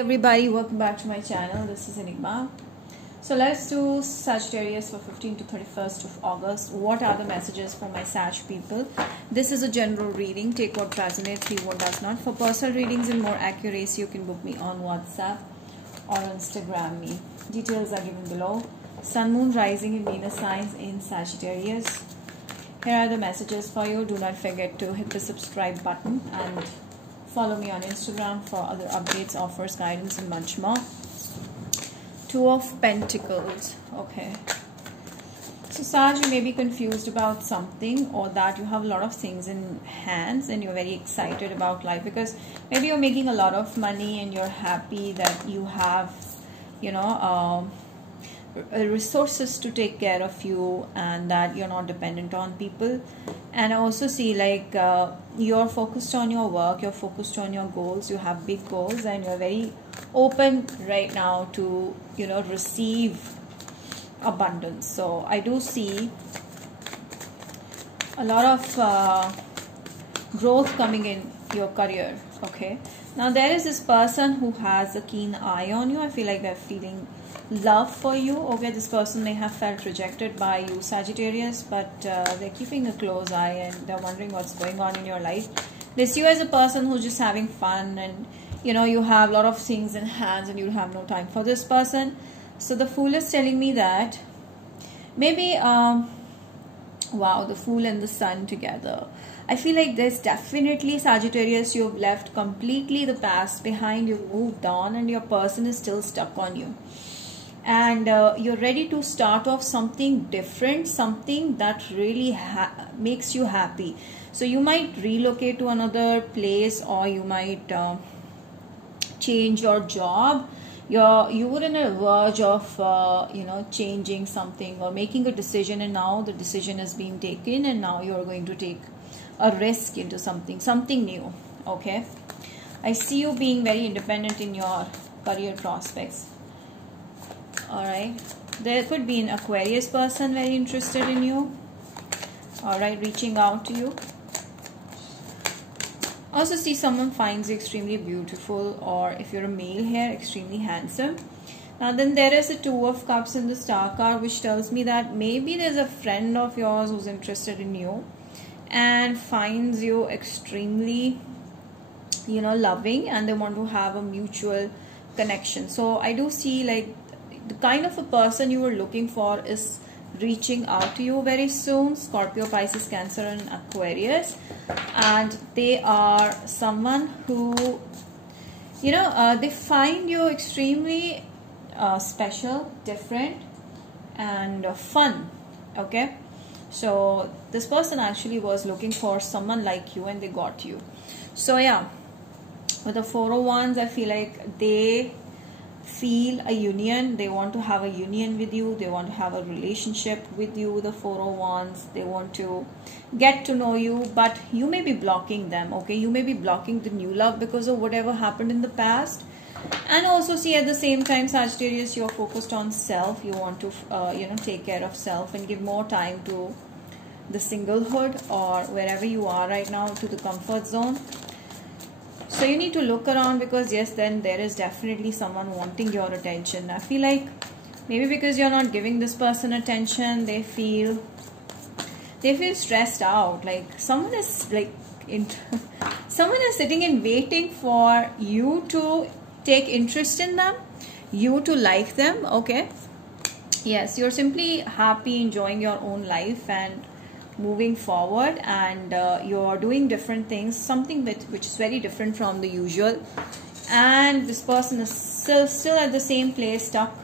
everybody, welcome back to my channel. This is Enigma. So let's do Sagittarius for 15 to 31st of August. What are the messages for my Sag people? This is a general reading. Take what resonates, leave what does not. For personal readings and more accuracy, you can book me on WhatsApp or Instagram me. Details are given below. Sun, Moon, Rising and Venus signs in Sagittarius. Here are the messages for you. Do not forget to hit the subscribe button and follow me on Instagram for other updates, offers, guidance and much more. Two of Pentacles. Okay. So Sag, you may be confused about something, or that you have a lot of things in hands and you're very excited about life because maybe you're making a lot of money and you're happy that you have, resources to take care of you and that you're not dependent on people. And I also see like you're focused on your work, you're focused on your goals, you have big goals and you're very open right now to receive abundance. So I do see a lot of growth coming in your career. Okay, now there is this person who has a keen eye on you. I feel like they're feeling love for you. Okay, this person may have felt rejected by you, Sagittarius, but they're keeping a close eye and they're wondering what's going on in your life. They see you as a person who's just having fun and you have a lot of things in hands and you'll have no time for this person. So the Fool is telling me that maybe wow, the Fool and the Sun together. I feel like there's definitely, Sagittarius, you've left completely the past behind, you've moved on and your person is still stuck on you. And you're ready to start off something different, something that really makes you happy. So you might relocate to another place, or you might change your job. You were in a verge of changing something or making a decision, and now the decision is being taken and now you're going to take a risk into something new. Okay, I see you being very independent in your career prospects. Alright, there could be an Aquarius person very interested in you. Alright, reaching out to you. Also see someone finds you extremely beautiful, or if you're a male here, extremely handsome. Now then there is a Two of Cups in the Star card, which tells me that maybe there's a friend of yours who's interested in you and finds you extremely loving, and they want to have a mutual connection. So I do see like the kind of a person you were looking for is reaching out to you very soon. Scorpio, Pisces, Cancer and Aquarius, and they are someone who they find you extremely special, different and fun. Okay, so this person actually was looking for someone like you and they got you. So yeah, with the Four of Wands, I feel like they feel a union. They want to have a union with you. They want to have a relationship with you. The Four of Wands, they want to get to know you, but you may be blocking them. Okay, you may be blocking the new love because of whatever happened in the past. And also see at the same time, Sagittarius, you're focused on self. You want to take care of self and give more time to the singlehood, or wherever you are right now, to the comfort zone. So you need to look around, because yes, then there is definitely someone wanting your attention. I feel like maybe because you're not giving this person attention, they feel stressed out. Like someone is someone is sitting and waiting for you to take interest in them, you to like them. Okay, yes, you're simply happy, enjoying your own life and moving forward, and you're doing different things, something which is very different from the usual. And this person is still at the same place, stuck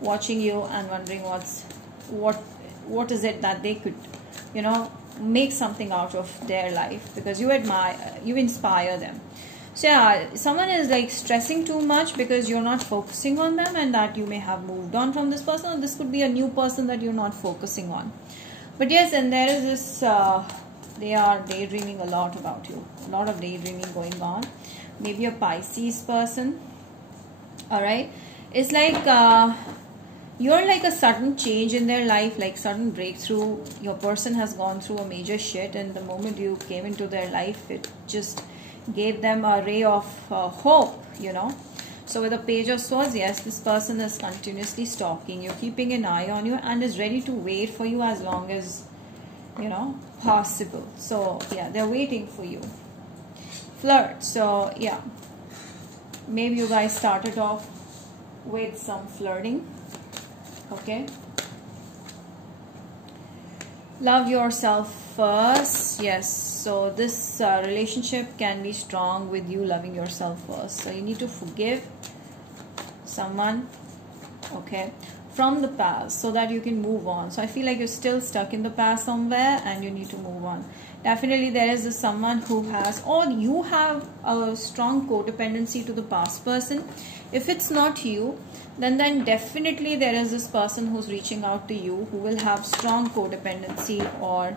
watching you and wondering what is it that they could make something out of their life, because you inspire them. So yeah, someone is like stressing too much because you're not focusing on them, and that you may have moved on from this person, or this could be a new person that you're not focusing on. But yes, and there is this, they are daydreaming a lot about you. A lot of daydreaming going on. Maybe a Pisces person. Alright. It's like you're like a sudden change in their life, like sudden breakthrough. Your person has gone through a major shit, and the moment you came into their life, it just gave them a ray of hope, So with the Page of Swords, yes, this person is continuously stalking you, keeping an eye on you, and is ready to wait for you as long as, you know, possible. So yeah, they're waiting for you. Flirt. So yeah, maybe you guys started off with some flirting. Okay. Love yourself first. Yes, so this relationship can be strong with you loving yourself first. So you need to forgive someone, okay, from the past, so that you can move on. So I feel like you're still stuck in the past somewhere and you need to move on. Definitely there is this someone who has, or you have a strong codependency to the past person. If it's not you, then definitely there is this person who's reaching out to you who will have strong codependency or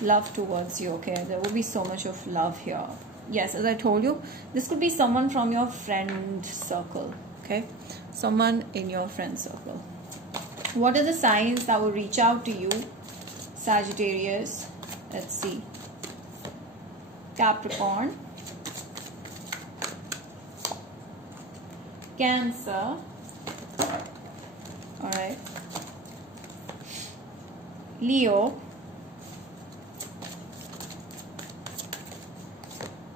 love towards you. Okay, there will be so much of love here. Yes, as I told you, this could be someone from your friend circle. Okay, someone in your friend circle. What are the signs that will reach out to you, Sagittarius? Let's see. Capricorn, Cancer, all right, Leo,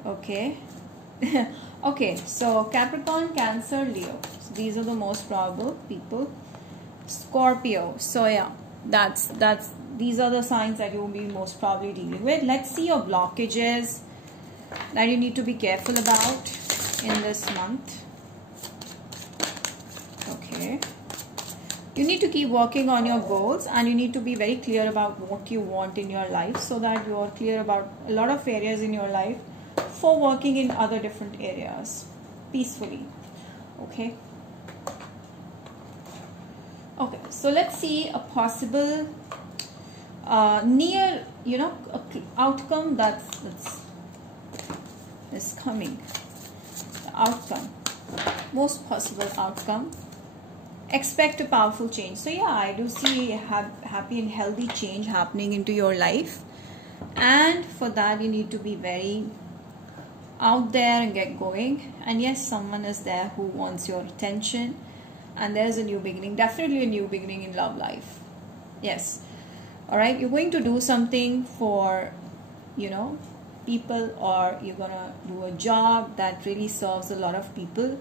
okay. Okay, so Capricorn, Cancer, Leo. So these are the most probable people. Scorpio. So yeah, these are the signs that you will be most probably dealing with. Let's see your blockages that you need to be careful about in this month. Okay. You need to keep working on your goals, and you need to be very clear about what you want in your life, so that you are clear about a lot of areas in your life for working in other different areas peacefully. Okay. Okay, so let's see a possible near, you know, outcome that's coming. The outcome, most possible outcome. Expect a powerful change. So yeah, I do see happy and healthy change happening into your life, and for that you need to be very out there and get going. And yes, someone is there who wants your attention, and there's a new beginning, definitely a new beginning in love life. Yes, all right, you're going to do something for, you know, people, or you're gonna do a job that really serves a lot of people.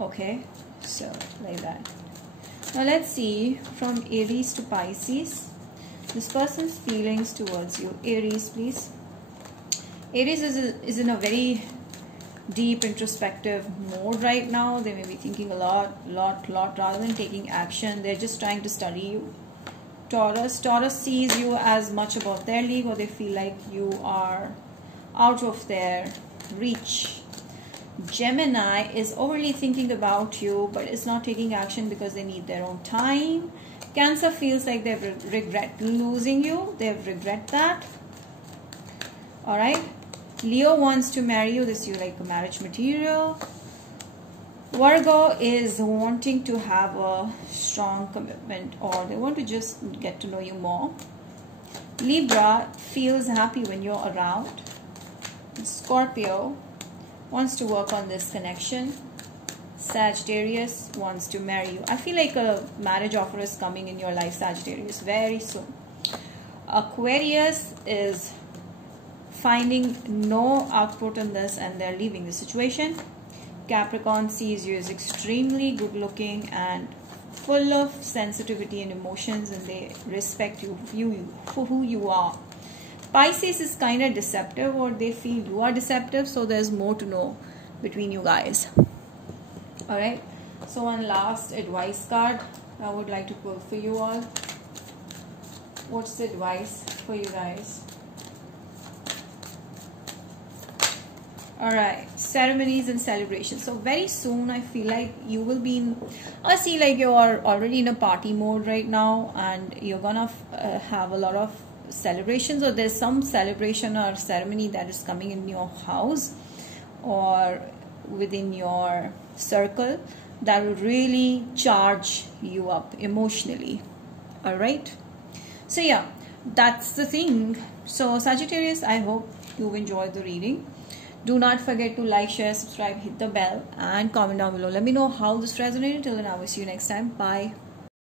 Okay, so like that. Now let's see from Aries to Pisces, this person's feelings towards you. Aries, please. Aries is in a very deep introspective mode right now. They may be thinking a lot rather than taking action. They're just trying to study you. Taurus sees you as much above their league, or they feel like you are out of their reach. Gemini is overly thinking about you, but is not taking action because they need their own time. Cancer feels like they regret losing you. They regret that. All right. Leo wants to marry you. This is you like a marriage material. Virgo is wanting to have a strong commitment, or they want to just get to know you more. Libra feels happy when you're around. Scorpio wants to work on this connection. Sagittarius wants to marry you. I feel like a marriage offer is coming in your life, Sagittarius, very soon. Aquarius is finding no output on this, and they're leaving the situation. Capricorn sees you as extremely good looking and full of sensitivity and emotions, and they respect you for who you are. Pisces is kind of deceptive, or they feel you are deceptive, so there's more to know between you guys. All right, so one last advice card I would like to pull for you all. What's the advice for you guys? All right, ceremonies and celebrations. So very soon I feel like you will be in, I see like you are already in a party mode right now, and you're gonna have a lot of celebrations, or there's some celebration or ceremony that is coming in your house or within your circle that will really charge you up emotionally. All right, so yeah, that's the thing. So Sagittarius, I hope you've enjoyed the reading. Do not forget to like, share, subscribe, hit the bell, and comment down below. Let me know how this resonated. Till then, I will see you next time. Bye.